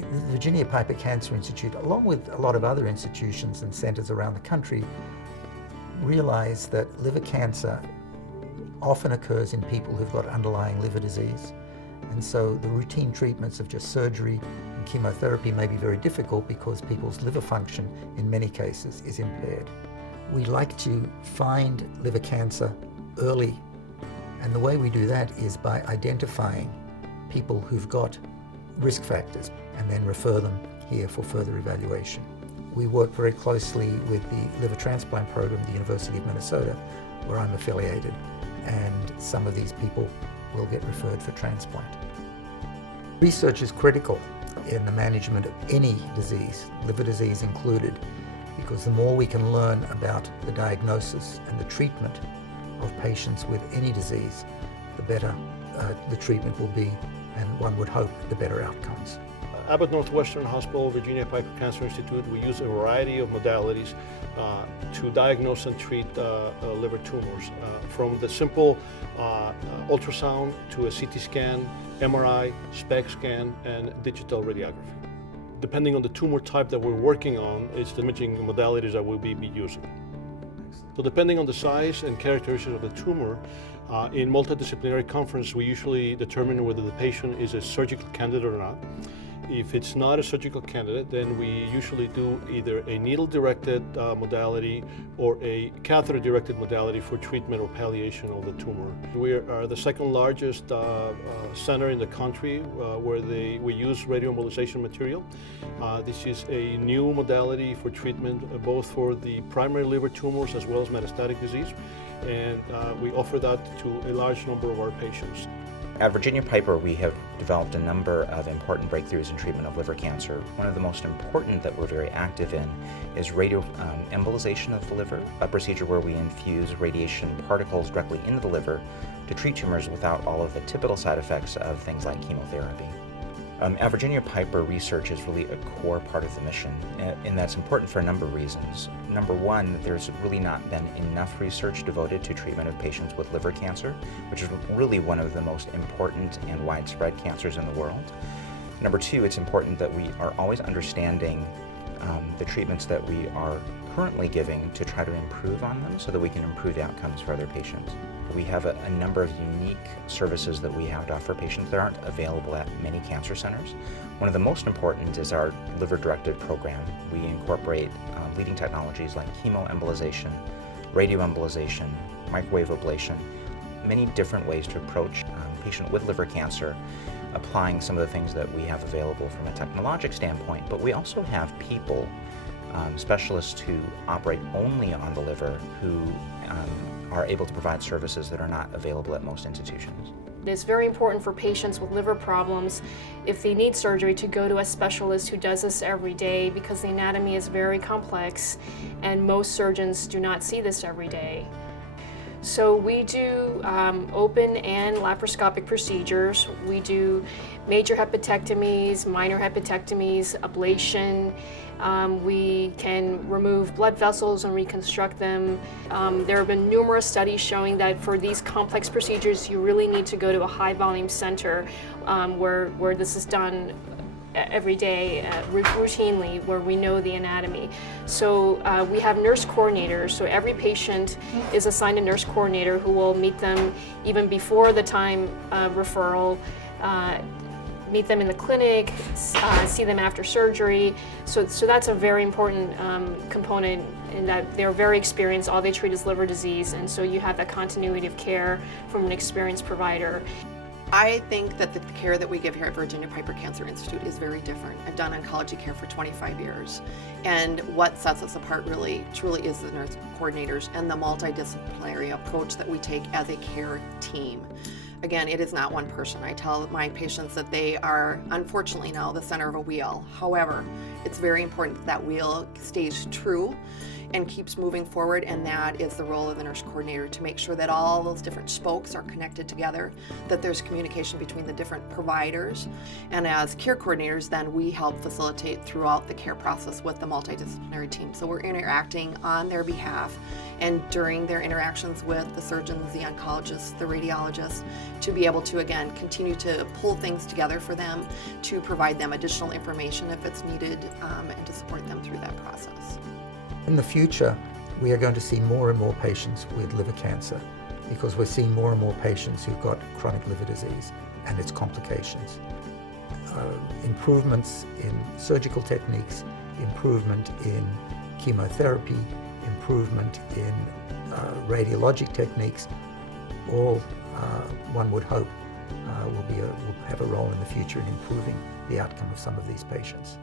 The Virginia Piper Cancer Institute, along with a lot of other institutions and centers around the country, realize that liver cancer often occurs in people who've got underlying liver disease. And so the routine treatments of just surgery and chemotherapy may be very difficult because people's liver function in many cases is impaired. We like to find liver cancer early, and the way we do that is by identifying people who've got risk factors and then refer them here for further evaluation. We work very closely with the liver transplant program at the University of Minnesota, where I'm affiliated, and some of these people will get referred for transplant. Research is critical in the management of any disease, liver disease included, because the more we can learn about the diagnosis and the treatment of patients with any disease, the better the treatment will be, and one would hope the better outcomes. Abbott Northwestern Hospital, Virginia Piper Cancer Institute, we use a variety of modalities to diagnose and treat liver tumors, from the simple ultrasound to a CT scan, MRI, SPECT scan, and digital radiography. Depending on the tumor type that we're working on, is the imaging modalities that we'll be using. So depending on the size and characteristics of the tumor, in multidisciplinary conference, we usually determine whether the patient is a surgical candidate or not. If it's not a surgical candidate, then we usually do either a needle-directed modality or a catheter-directed modality for treatment or palliation of the tumor. We are the second largest center in the country where we use radioembolization material. This is a new modality for treatment both for the primary liver tumors as well as metastatic disease, and we offer that to a large number of our patients. At Virginia Piper, we have developed a number of important breakthroughs in treatment of liver cancer. One of the most important that we're very active in is radioembolization of the liver, a procedure where we infuse radiation particles directly into the liver to treat tumors without all of the typical side effects of things like chemotherapy. At Virginia Piper, research is really a core part of the mission, and that's important for a number of reasons. Number one, there's really not been enough research devoted to treatment of patients with liver cancer, which is really one of the most important and widespread cancers in the world. Number two, it's important that we are always understanding the treatments that we are currently giving to try to improve on them so that we can improve the outcomes for other patients. We have a number of unique services that we have to offer patients that aren't available at many cancer centers. One of the most important is our liver-directed program. We incorporate leading technologies like chemoembolization, radioembolization, microwave ablation, many different ways to approach a patient with liver cancer, applying some of the things that we have available from a technologic standpoint, but we also have people, specialists who operate only on the liver, who are able to provide services that are not available at most institutions. It's very important for patients with liver problems, if they need surgery, to go to a specialist who does this every day, because the anatomy is very complex and most surgeons do not see this every day. So we do open and laparoscopic procedures. We do major hepatectomies, minor hepatectomies, ablation. We can remove blood vessels and reconstruct them. There have been numerous studies showing that for these complex procedures, you really need to go to a high volume center where this is done every day, routinely, where we know the anatomy. So we have nurse coordinators, so every patient is assigned a nurse coordinator who will meet them even before the time of referral, meet them in the clinic, see them after surgery. So that's a very important component, in that they're very experienced. All they treat is liver disease, and so you have that continuity of care from an experienced provider. I think that the care that we give here at Virginia Piper Cancer Institute is very different. I've done oncology care for 25 years, and what sets us apart really, truly is the nurse coordinators and the multidisciplinary approach that we take as a care team. Again, it is not one person. I tell my patients that they are, unfortunately now, the center of a wheel. However, it's very important that wheel stays true and keeps moving forward, and that is the role of the nurse coordinator, to make sure that all those different spokes are connected together, that there's communication between the different providers. And as care coordinators, then we help facilitate throughout the care process with the multidisciplinary team. So we're interacting on their behalf and during their interactions with the surgeons, the oncologists, the radiologists, to be able to, again, continue to pull things together for them, to provide them additional information if it's needed, and to support them through that process. In the future, we are going to see more and more patients with liver cancer because we're seeing more and more patients who've got chronic liver disease and its complications. Improvements in surgical techniques, improvement in chemotherapy, improvement in radiologic techniques, all one would hope will have a role in the future in improving the outcome of some of these patients.